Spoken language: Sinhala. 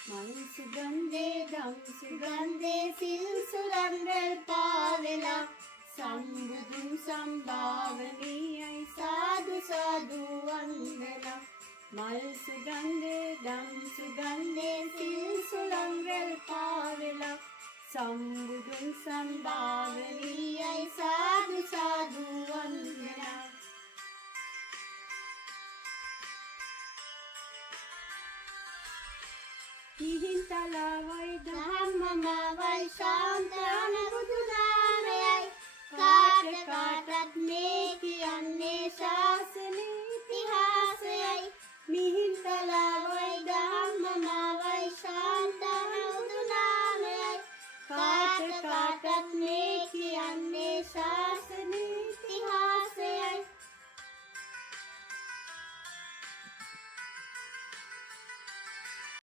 මල් සුගන්ධේ දම් සුගන්ධේ සිල් සුරංගල් පාවෙලා සම්බුදුන් සම්භාවනීයයි සාදු සාදු වන්දනා මල් සුගන්ධේ දම් සුගන්ධේ සිල් සුරංගල් පාවෙලා සම්බුදුන් සම්භාවනීයයි සාදු සාදු වන්දනා Hihintalaway Dhamma Maway Shantarana Buddha